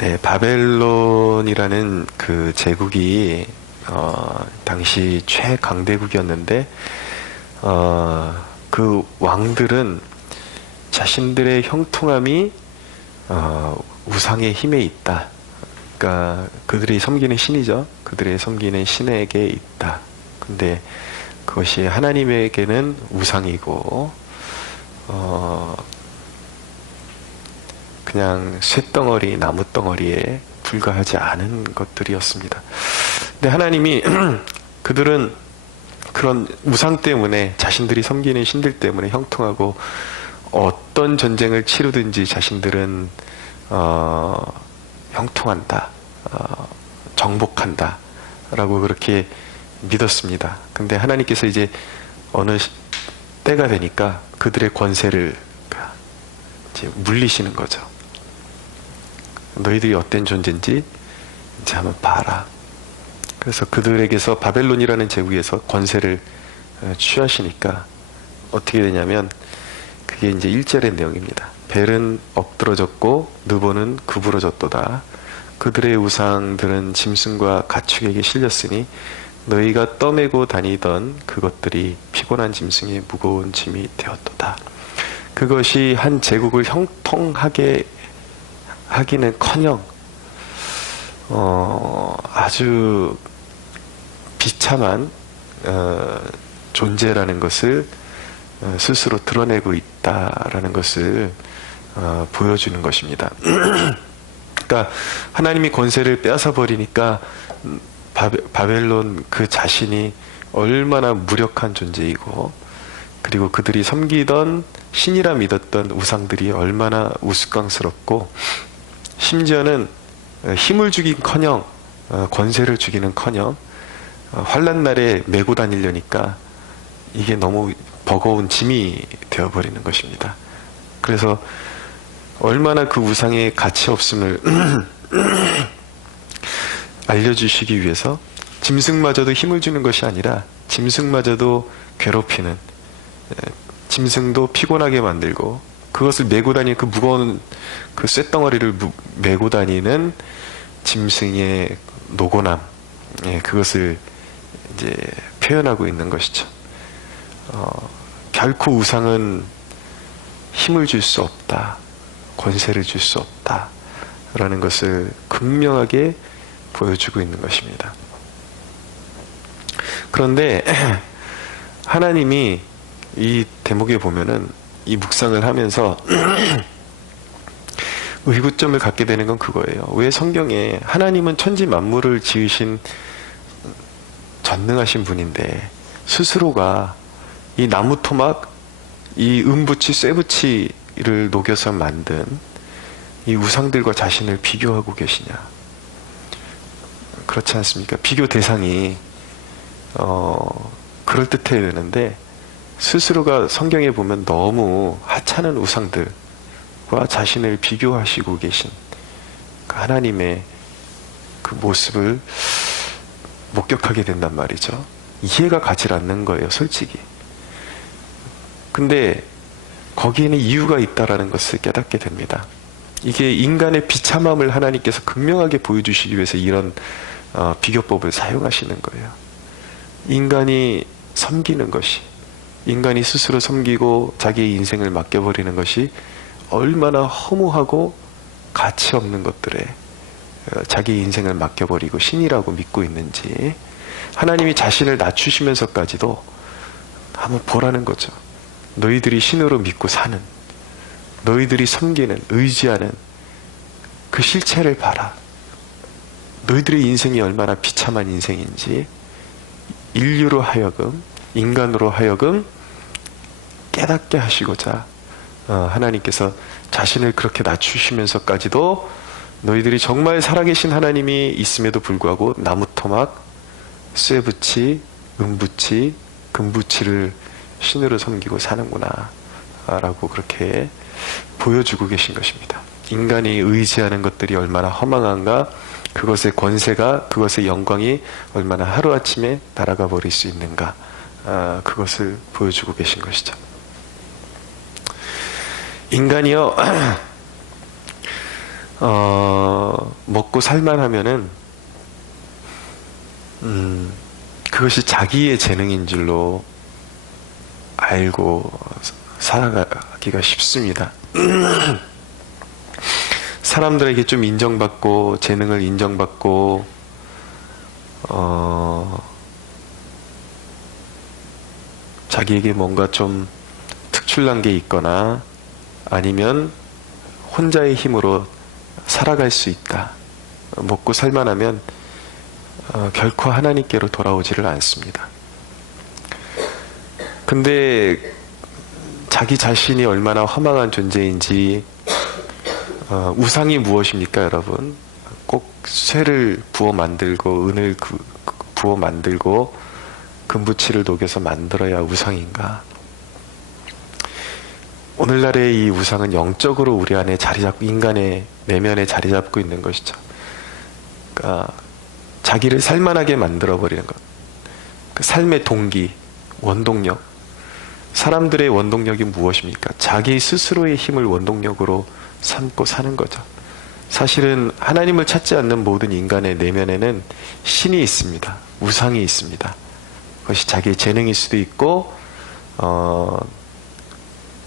네, 바벨론이라는 그 제국이 당시 최강대국이었는데 그 왕들은 자신들의 형통함이 우상의 힘에 있다. 그러니까 그들이 섬기는 신이죠. 그들의 섬기는 신에게 있다. 근데 그것이 하나님에게는 우상이고 그냥 쇳덩어리, 나무덩어리에 불과하지 않은 것들이었습니다. 근데 하나님이 그들은 그런 우상 때문에, 자신들이 섬기는 신들 때문에 형통하고 어떤 전쟁을 치르든지 자신들은 형통한다, 정복한다 라고 그렇게 믿었습니다. 근데 하나님께서 이제 어느 때가 되니까 그들의 권세를 이제 물리시는 거죠. 너희들이 어떤 존재인지 이제 한번 봐라. 그래서 그들에게서, 바벨론이라는 제국에서 권세를 취하시니까 어떻게 되냐면, 그게 이제 1절의 내용입니다. 벨은 엎드러졌고 느보는 구부러졌도다. 그들의 우상들은 짐승과 가축에게 실렸으니 너희가 떠매고 다니던 그것들이 피곤한 짐승의 무거운 짐이 되었도다. 그것이 한 제국을 형통하게 하기는커녕 아주 비참한 존재라는 것을 스스로 드러내고 있다라는 것을 보여주는 것입니다. 그러니까 하나님이 권세를 빼앗아 버리니까 바벨론 그 자신이 얼마나 무력한 존재이고, 그리고 그들이 섬기던 신이라 믿었던 우상들이 얼마나 우스꽝스럽고, 심지어는 힘을 주긴커녕 권세를 주기는커녕 환난 날에 메고 다니려니까 이게 너무 버거운 짐이 되어버리는 것입니다. 그래서 얼마나 그 우상의 가치 없음을 알려주시기 위해서 짐승마저도 힘을 주는 것이 아니라 짐승마저도 괴롭히는, 짐승도 피곤하게 만들고 그것을 메고 다니는, 그 무거운 그 쇳덩어리를 메고 다니는 짐승의 노곤함, 그것을 이제 표현하고 있는 것이죠. 결코 우상은 힘을 줄 수 없다, 권세를 줄 수 없다 라는 것을 극명하게 보여주고 있는 것입니다. 그런데 하나님이 이 대목에 보면은, 이 묵상을 하면서 의구점을 갖게 되는 건 그거예요. 왜 성경에 하나님은 천지 만물을 지으신 전능하신 분인데 스스로가 이 나무 토막, 이 은부치, 쇠부치를 녹여서 만든 이 우상들과 자신을 비교하고 계시냐? 그렇지 않습니까? 비교 대상이 그럴듯해야 되는데, 스스로가 성경에 보면 너무 하찮은 우상들과 자신을 비교하시고 계신 그 하나님의 그 모습을 목격하게 된단 말이죠. 이해가 가지 않는 거예요, 솔직히. 근데 거기에는 이유가 있다라는 것을 깨닫게 됩니다. 이게 인간의 비참함을 하나님께서 극명하게 보여주시기 위해서 이런 비교법을 사용하시는 거예요. 인간이 섬기는 것이, 인간이 스스로 섬기고 자기의 인생을 맡겨버리는 것이 얼마나 허무하고 가치 없는 것들에 자기 인생을 맡겨버리고 신이라고 믿고 있는지 하나님이 자신을 낮추시면서까지도 한번 보라는 거죠. 너희들이 신으로 믿고 사는, 너희들이 섬기는, 의지하는 그 실체를 봐라. 너희들의 인생이 얼마나 비참한 인생인지 인류로 하여금, 인간으로 하여금 깨닫게 하시고자 하나님께서 자신을 그렇게 낮추시면서까지도 너희들이 정말 살아계신 하나님이 있음에도 불구하고 나무토막, 쇠붙이, 은붙이, 금붙이를 신으로 섬기고 사는구나 라고 그렇게 보여주고 계신 것입니다. 인간이 의지하는 것들이 얼마나 허망한가, 그것의 권세가, 그것의 영광이 얼마나 하루아침에 날아가 버릴 수 있는가, 그것을 보여주고 계신 것이죠. 인간이요, 먹고 살만하면은 그것이 자기의 재능인 줄로 알고 살아가기가 쉽습니다. 사람들에게 좀 인정받고 재능을 인정받고 자기에게 뭔가 좀 특출난 게 있거나 아니면 혼자의 힘으로 살아갈 수 있다. 먹고 살만하면 결코 하나님께로 돌아오지를 않습니다. 근데 자기 자신이 얼마나 허망한 존재인지 우상이 무엇입니까, 여러분? 꼭 쇠를 부어 만들고 은을 부어 만들고 금부치를 녹여서 만들어야 우상인가? 오늘날의 이 우상은 영적으로 우리 안에 자리 잡고 인간의 내면에 자리 잡고 있는 것이죠. 그러니까 자기를 살만하게 만들어버리는 것. 그 삶의 동기, 원동력. 사람들의 원동력이 무엇입니까? 자기 스스로의 힘을 원동력으로 삼고 사는 거죠. 사실은 하나님을 찾지 않는 모든 인간의 내면에는 신이 있습니다. 우상이 있습니다. 그것이 자기의 재능일 수도 있고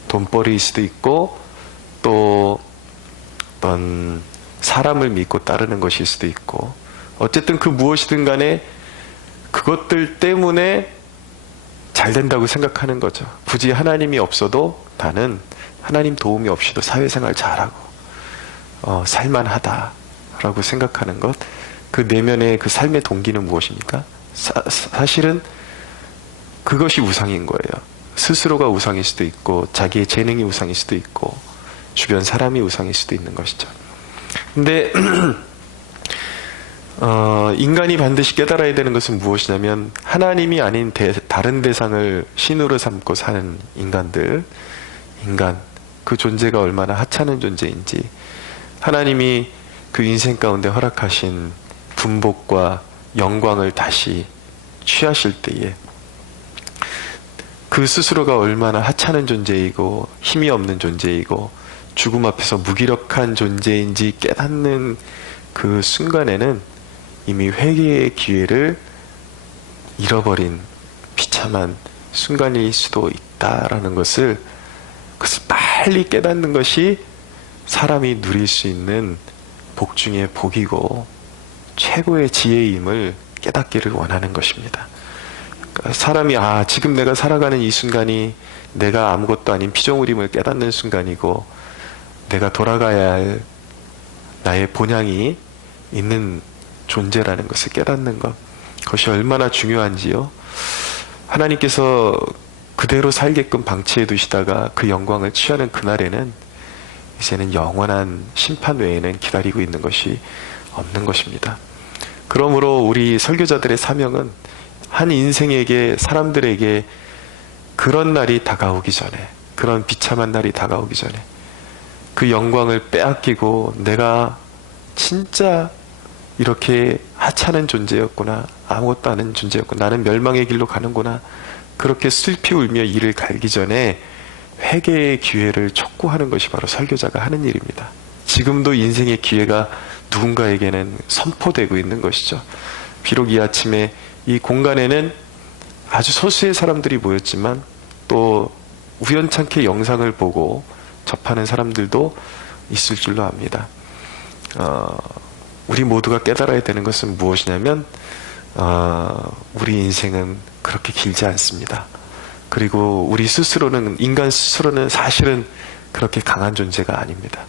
돈벌이일 수도 있고 또 어떤 사람을 믿고 따르는 것일 수도 있고 어쨌든 그 무엇이든 간에 그것들 때문에 잘 된다고 생각하는 거죠. 굳이 하나님이 없어도 나는 하나님 도움이 없이도 사회생활 잘하고 살만하다라고 생각하는 것. 그 내면의 그 삶의 동기는 무엇입니까? 사실은 그것이 우상인 거예요. 스스로가 우상일 수도 있고 자기의 재능이 우상일 수도 있고 주변 사람이 우상일 수도 있는 것이죠. 근데 인간이 반드시 깨달아야 되는 것은 무엇이냐면 하나님이 아닌 다른 대상을 신으로 삼고 사는 인간 그 존재가 얼마나 하찮은 존재인지 하나님이 그 인생 가운데 허락하신 분복과 영광을 다시 취하실 때에 그 스스로가 얼마나 하찮은 존재이고 힘이 없는 존재이고 죽음 앞에서 무기력한 존재인지 깨닫는 그 순간에는 이미 회개의 기회를 잃어버린 비참한 순간일 수도 있다라는 것을 빨리 깨닫는 것이 사람이 누릴 수 있는 복 중의 복이고 최고의 지혜임을 깨닫기를 원하는 것입니다. 그러니까 사람이 지금 내가 살아가는 이 순간이 내가 아무것도 아닌 피조물임을 깨닫는 순간이고 내가 돌아가야 할 나의 본향이 있는 존재라는 것을 깨닫는 것, 그것이 얼마나 중요한지요. 하나님께서 그대로 살게끔 방치해 두시다가 그 영광을 취하는 그날에는 이제는 영원한 심판 외에는 기다리고 있는 것이 없는 것입니다. 그러므로 우리 설교자들의 사명은 한 인생에게, 사람들에게 그런 날이 다가오기 전에, 그런 비참한 날이 다가오기 전에 그 영광을 빼앗기고 내가 진짜 이렇게 하찮은 존재였구나, 아무것도 아닌 존재였구나, 나는 멸망의 길로 가는구나, 그렇게 슬피 울며 이를 갈기 전에 회개의 기회를 촉구하는 것이 바로 설교자가 하는 일입니다. 지금도 인생의 기회가 누군가에게는 선포되고 있는 것이죠. 비록 이 아침에 이 공간에는 아주 소수의 사람들이 모였지만 또 우연찮게 영상을 보고 접하는 사람들도 있을 줄로 압니다. 우리 모두가 깨달아야 되는 것은 무엇이냐면 우리 인생은 그렇게 길지 않습니다. 그리고 우리 스스로는, 인간 스스로는 사실은 그렇게 강한 존재가 아닙니다.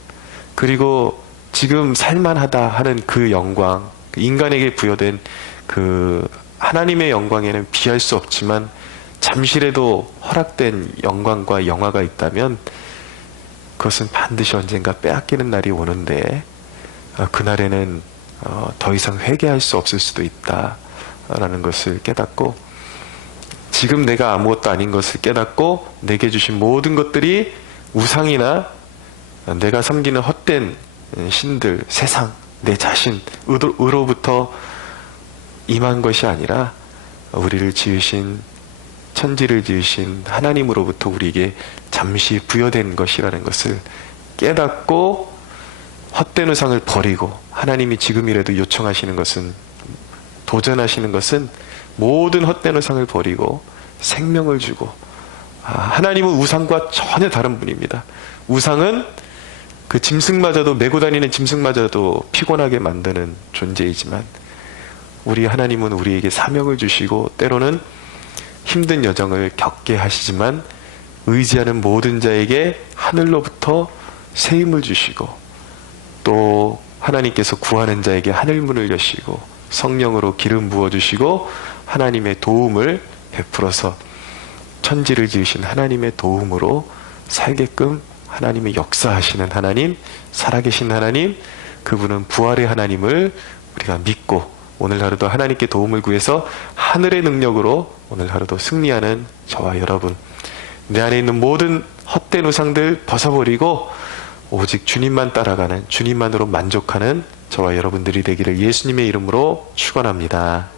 그리고 지금 살만하다 하는 그 영광, 인간에게 부여된 그 하나님의 영광에는 비할 수 없지만 잠시라도 허락된 영광과 영화가 있다면 그것은 반드시 언젠가 빼앗기는 날이 오는데 그날에는 더 이상 회개할 수 없을 수도 있다라는 것을 깨닫고, 지금 내가 아무것도 아닌 것을 깨닫고 내게 주신 모든 것들이 우상이나 내가 섬기는 헛된 신들, 세상, 내 자신으로부터 임한 것이 아니라 우리를 지으신, 천지를 지으신 하나님으로부터 우리에게 잠시 부여된 것이라는 것을 깨닫고 헛된 우상을 버리고 하나님이 지금이라도 요청하시는 것은, 도전하시는 것은 모든 헛된 우상을 버리고 생명을 주고, 하나님은 우상과 전혀 다른 분입니다. 우상은 그 짐승마저도, 메고 다니는 짐승마저도 피곤하게 만드는 존재이지만, 우리 하나님은 우리에게 사명을 주시고 때로는 힘든 여정을 겪게 하시지만 의지하는 모든 자에게 하늘로부터 새 힘을 주시고, 또 하나님께서 구하는 자에게 하늘문을 여시고 성령으로 기름 부어주시고 하나님의 도움을 베풀어서 천지를 지으신 하나님의 도움으로 살게끔 하나님의 역사하시는 하나님, 살아계신 하나님, 그분은 부활의 하나님을 우리가 믿고 오늘 하루도 하나님께 도움을 구해서 하늘의 능력으로 오늘 하루도 승리하는 저와 여러분, 내 안에 있는 모든 헛된 우상들 벗어버리고 오직 주님만 따라가는, 주님만으로 만족하는 저와 여러분들이 되기를 예수님의 이름으로 축원합니다.